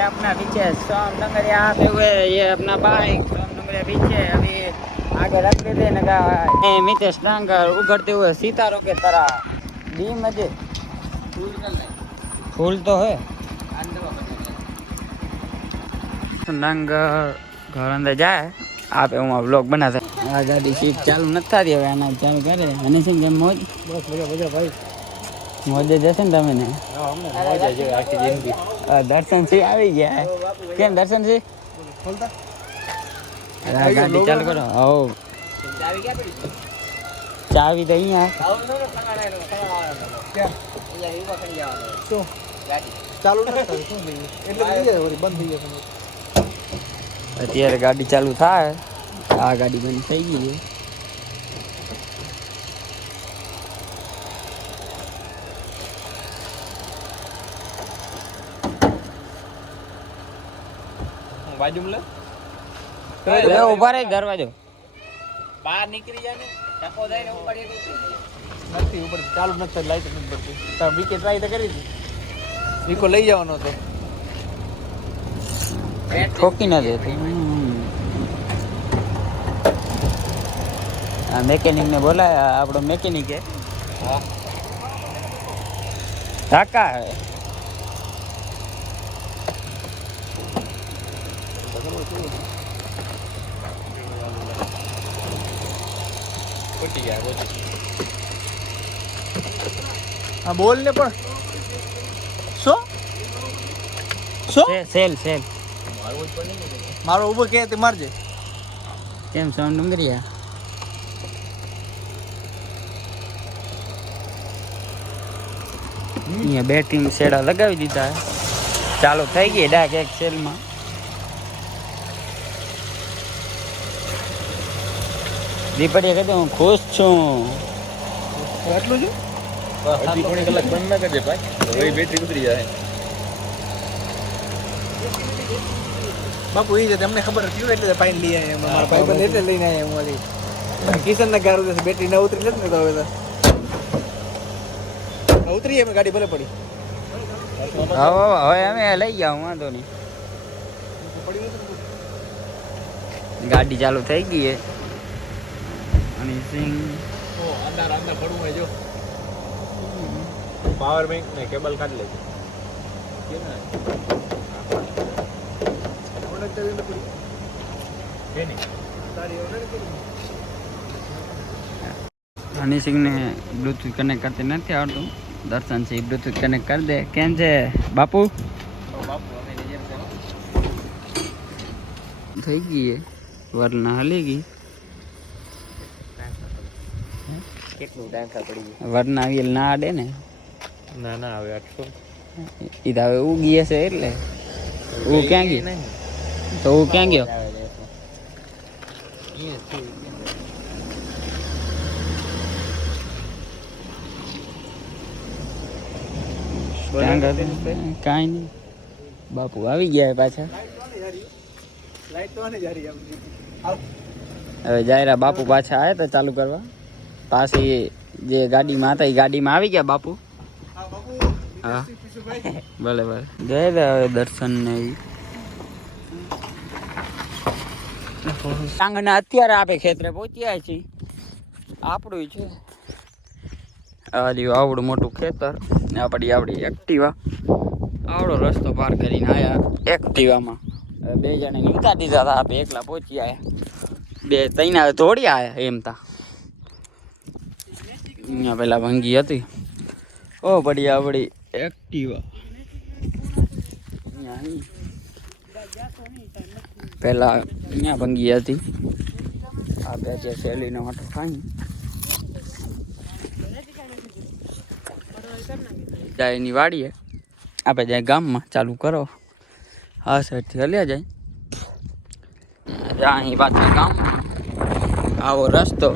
अपना पीछे सोम नंगरिया आते हुए ये अपना बाइक सोम नंगरिया पीछे अभी आगे रख देते ना मितेश डांगर उगड़ते हुए सितारों के तरह डी मजे फूल तो है डांगर घर अंदर जाए आप હું વ્લોગ બનાવતા આ ગાડી સીટ ચાલુ નથી થતી હવે આના ચાલુ કરે અને શું કેમ મોજ બસ મજા ભાઈ મોજે જશે ને તમે ને મોજે જો આખી જિંદગી દર્શન સિંહ આવી ગયા કેમ દર્શન સિંહ ખોલતા ગાડી ચાલુ કરો હો ચાવી ક્યાં પડી ચાવી તો અહીંયા શું ગાડી ચાલુ નથી શું એટલે બંધ થઈ ગઈ અત્યારે ગાડી ચાલુ થાય આ ગાડી બંધ થઈ ગઈ છે બાજુમાં લે ઉભા રહી દરવાજો બહાર નીકળી જાય ને ટકો જાય ને ઉપાડી નથી ઉપર ચાલુ નથી લાઈટ નથી પડતી તમે વીકે ટ્રાય તો કરી હતી વીકો લઈ જવાનો હતો ठोकी ना देती मैकेनिक ने बोला आप मैकेनिक है ढाका है हाँ बोल ने पर सो सो सेल सेल मारो ऊपर के ते मारजे केम सोन डुंगरिया ये बैटरी में सेड़ा लगावी दीधा है चालू થઈ ગઈ ડાક એક સેલ માં દીપડીએ કહે હું ખુશ છું એટલું જ હજી થોડી કલાક બંધ ના કરજે ભાઈ હવે બેટરી ઉતરી જાય બાપુ એ છે તમને ખબર હતી એટલે ફાઇન લઈ આવ્યા મારા ભાઈ બંધ એટલે લઈને આવ્યા હું હજી કિશન ના ગારું છે બેટરી ના ઉતરી નથી ને તો હવે તો ઉતરી એમ ગાડી ભલે પડી હવે અમે લઈ જાઉં વાંધો નહીં ગાડી ચાલુ થઈ ગઈ છે અને સિંગ ઓ અંદર અંદર પડવું હોય જો પાવર બેંક ને કેબલ કાઢી લેજો हनी सिंह ने ब्लूटूथ कनेक्ट करते नहीं आवड़तु दर्शन से ब्लूटूथ कनेक्ट कर दे केम छे बापू થઈ ગઈ है वरना हली गई કેટલું ડાંકા પડી ગઈ વરના આવેલ ના આડે ને ના ના હવે 800 ઈ હવે ઉગી હશે એટલે ઓ ક્યાં ગઈ તો ઓ ક્યાં ગયો કાંઈ નહીં બાપુ આવી ગયા પાછા હવે જાયરા બાપુ પાછા આવ્યા તો ચાલુ કરવા પાછી જે ગાડીમાં હતા એ ગાડીમાં આવી ગયા બાપુ હા ભલે ભલે ગયે હવે દર્શન ને આંગણા અત્યારે આપે ખેતરે પહોંચ્યા છીએ આપણું છે આવડું મોટું ખેતર ને આપણી એક્ટિવા આવડો રસ્તો પાર કરીને આવ્યા એક્ટિવામાં બે જણે ઉતારી દીધા હતા આપણે એકલા પહોંચી આવ્યા બે તૈના દોડી આવ્યા એમ તા અહીંયા પેલા ભંગી હતી ઓ પડી આપણી એક્ટિવા પેલા અહીંયા ભંગી હતી આપણે જે શેલીનો આટો ખાઈ જાય એની વાડીએ આપણે જાય ગામમાં ચાલુ કરો હા સાઈડથી હલ્યા જાય અહીં પાછા ગામમાં આવો રસ્તો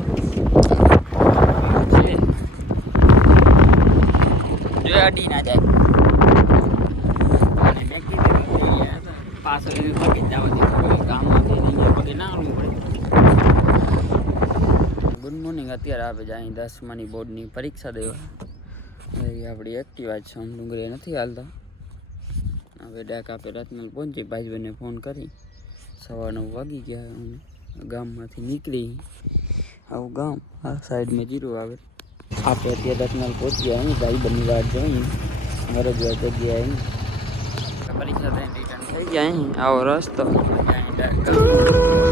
જો અડી ના જાય અને પાછળ પગી જવાથી ગામમાંથી પગે ના આવવું પડે ગુડ મોર્નિંગ અત્યારે આપણે જાય 10માની બોર્ડની પરીક્ષા દેવા એવી આપણી એક્ટિવા છે ડુંગળી નથી હાલતા હવે ડાક આપે રત્નાલ પહોંચી ભાઈબંધને ફોન કરી 9:15 વાગી ગયા. હું ગામમાંથી નીકળી આવું ગામ આ સાઈડમાં જીરું આવે. આપણે અત્યારે રત્નાલ પહોંચી ગયા અહીં ભાઈબંધની વાત જોઈએ મારે જો જગ્યાએ અહીં પરીક્ષા રિટર્ન થઈ ગયા અહીં આવો રસ્તો અહીં